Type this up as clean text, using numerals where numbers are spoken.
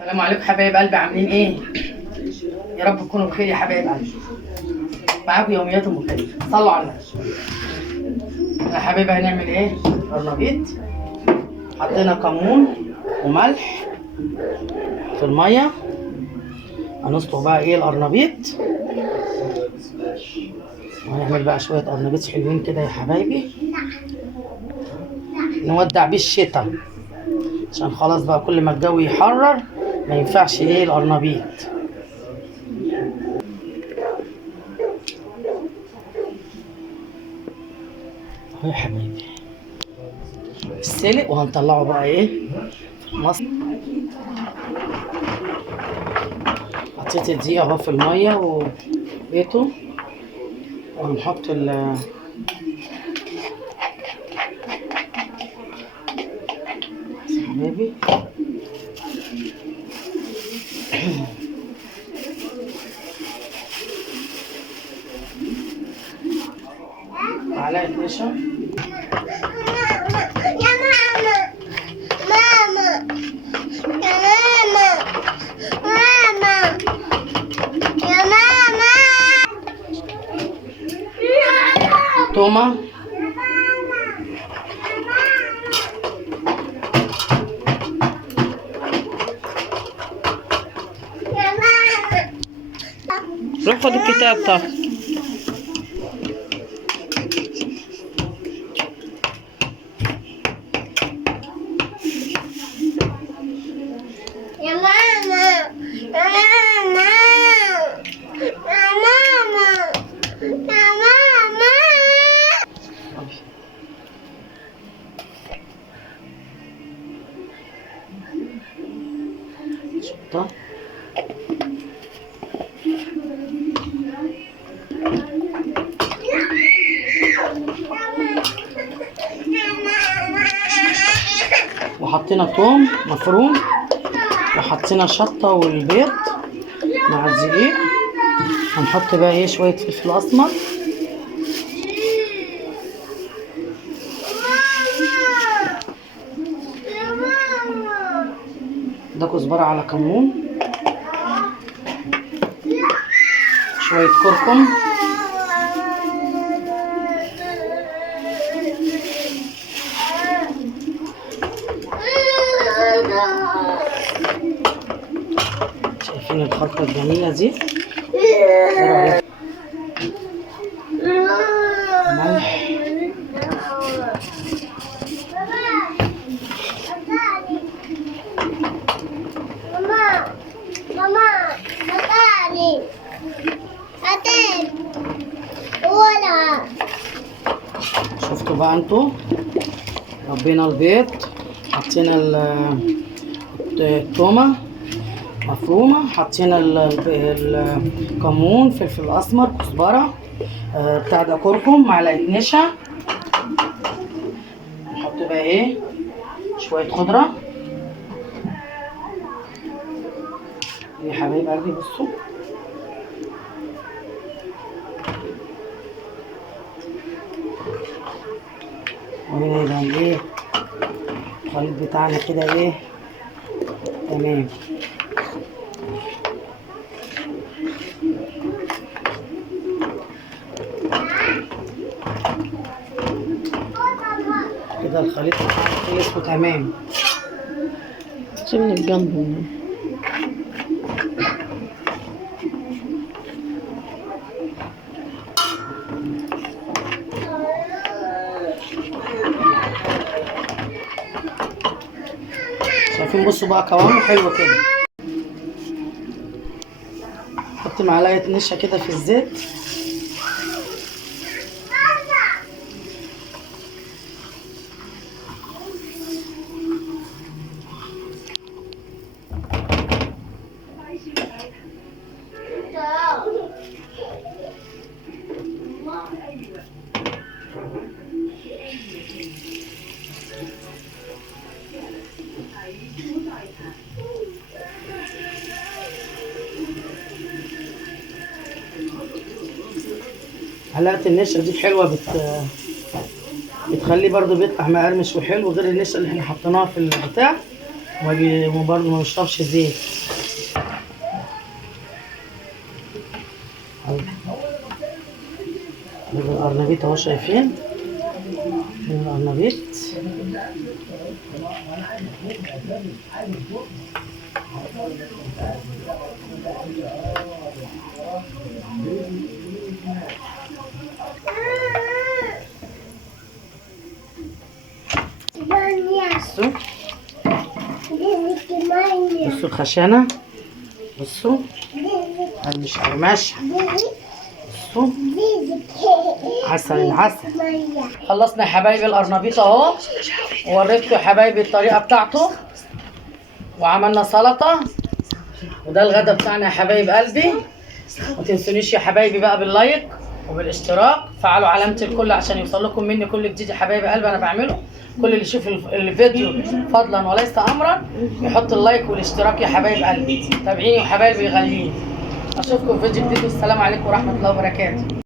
السلام عليكم حبايب قلبي، عاملين ايه؟ يا رب تكونوا بخير يا حبايب قلبي. معاكم يوميات ام كريم، صلوا على النبي. يا حبايبي هنعمل ايه؟ قرنبيط. حطينا كمون وملح في الميه. هنسلق بقى ايه القرنبيط، وهنعمل بقى شويه قرنبيط حلوين كده يا حبايبي، نودع بيه الشتاء عشان خلاص بقى كل ما الجو يحرر ما ينفعش ايه القرنبيط. اهو يا حبايبي السلق، وهنطلعه بقى ايه في مصر. حطيت الدقيق اهو في الميه وبيته، وهنحط حبايبي معلقه نشا. يا ماما ماما يا ماما ماما يا ماما تومه. روح خد الكتاب. طب يا ماما يا ماما يا ماما يا ماما شطه. وحطينا توم مفروم، وحطينا شطه والبيض مع الدقيق. هنحط بقى ايه شويه فلفل اسمر، ده كزبره على كمون، شويه كركم، شايفين الخلطه الجميله دي. ملح، شفتوا بقى انتوا، ربينا البيض، حطينا التومه مفرومه، حطينا الكمون، فلفل اسمر، كزبره، بتاع ده كركم، معلقه نشا. نحط بقى ايه شويه خضره يا حبايب قلبي. بصوا وهنا يبقى ايه الخليط بتاعنا كده ايه تمام. كده الخليط خلص وتمام. سيبني بجنبه. شايفين؟ بصوا بقى قوامه حلو كده. حط معلقه نشا كده في الزيت، معلقه النشا دي حلوه، بتخليه برضو بيطلع مقرمش وحلو، غير النشا اللي احنا حطيناها في البتاع. وبرضه ما بيشربش زيت. القرنبيط اهو، شايفين القرنبيط. بصوا بصوا الخشنة، بصوا مش قرمشة، بصوا عسل العسل. خلصنا يا حبايبي القرنبيط اهو، ووريتكم يا حبايبي الطريقة بتاعته، وعملنا سلطة، وده الغدا بتاعنا يا حبايب قلبي. ما تنسونيش يا حبايبي بقى باللايك وبالاشتراك، فعلوا علامة الكل عشان يوصل لكم مني كل جديد يا حبايب قلبي انا بعمله. كل اللي يشوف الفيديو فضلا وليس امرا يحط اللايك والاشتراك يا حبايب قلبي. تابعيني يا حبايبي غاليين. اشوفكم في فيديو جديد، والسلام عليكم ورحمة الله وبركاته.